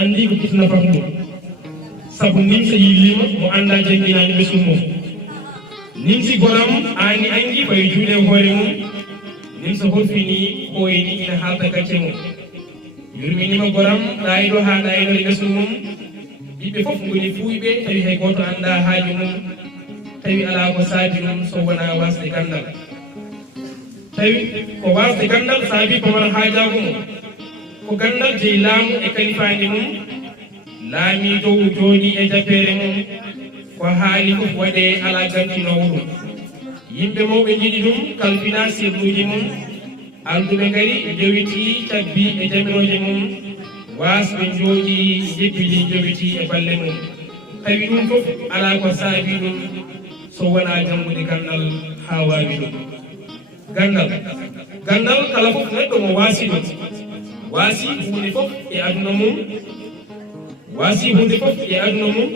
andi ko fitna fam sabu nimsa yillima mo anda janginaani ɓe summo nimsi golam ani angi koye juuɗe hoore mum nimsa hoffini ɓooyni ina haalta gacce mum yurminima goram ɗayiɗo ha ɗayiɗo e ɓesgu mum yimɓe fof goni fuuyɓe tawi hay goto anda haaji mum tawi ala ko saabi mum so wona wasde gandal tawi ko wasde gandal saabi ko wona haajago mum ko gandal jeyi laamu e kalifandi mum laami dow jooɗi e jabbere mum ko haali fof waɗe ala gantinowo ɗum yimɓe mawɓe jiɗi ɗum kalfina sirluji mum alduɓe ngari jowiti cabbi e jamiroje mum wasɓe jooɗi jebbidi jowiti e balle mum tawi ɗum fof ala ko saabi ɗum so wona jangude gandal ha wawi ɗum gandal kala fof neɗɗo mo waasi ɗum waasi hunde fof e aduna mum waasi hunde fof e aduna mum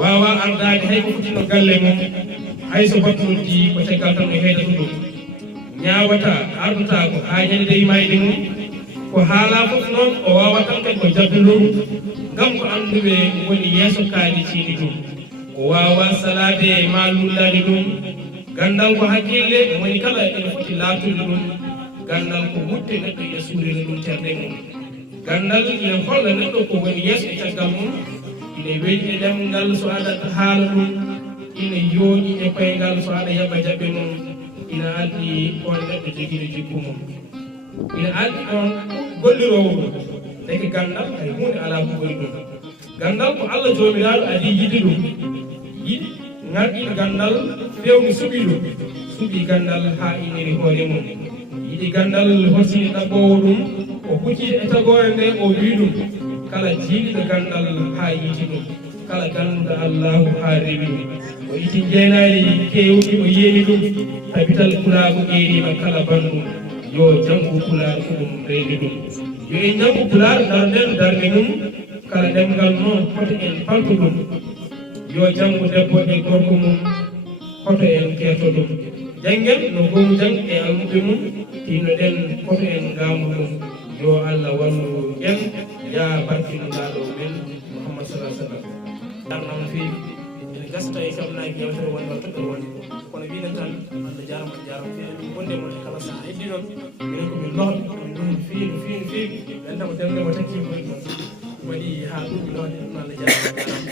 wawa ardade hay ko fotino galle mum hayso battuɗi ko caggal tan no heedata ɗum ñawata ardata ko ha ñande e mayde mum ko haala fof noon o wawa tan kadi ko jabde ɗum gam ko anduɓe woni yeeso kaali ciini ɗum o wawa salade ma lullade ɗum gandal ko hakkille woni kala ene foti laatude ɗum gandal ko wutte neɗɗo e suurire ɗum terɗe mum gandal ine holla neɗɗo ko woni yeeso e caggal mum ine weeli e ɗemgal so aɗa haala ɗum ina yooñi e koyngal so aɗa yaɓa jaɓɓe mum ina addi on neɗɗo joguiɗo jikku mum ina addi on gollirowo ɗum deke gandal hay hunde ala ko woni ɗum gandal ko Allah jomiraɗo adi yiɗi ɗum yiɗi ŋarɗi gandal fewni suɓi ɗum suɓi gandal ha iniri hoore mum yiɗi gandal horsini ɗaɓɓowo ɗum o hucci e tagore nde o wi ɗum kala jiiɗiɗo gandal ha yiiti ɗum kala ganduɗo Allahu ha rewi ɗum o iti jeenaali kewɗi o yeeni ɗum tabital kulaago ƴeerima kala banɗum yo janggo kulaago ko ɗum rewi ɗum yo en janggo kulaago darden darde mum kala ɗemgal noon hoto en falto ɗum yo janggo debbo e gorko mum hoto en keeto ɗum jangen no gomu jang e almuɓe mum tino ɗen hoto en gaamu ɗum yo Allah wallu en ya barkinoɗaɗo men Muhammad sallallahu alaihi wasallam darnama feewi ene gasta e kamnaki yewtere wonno toɓɓere wonde kono mbiɗen tan Allah jarama feewi min gonde mon e kala saha heddi noon minen komin lohɓe min ɗum feewi ɓen tamo demdemo takki koye ɗon waɗi ha ɗum ɗon Allah jarama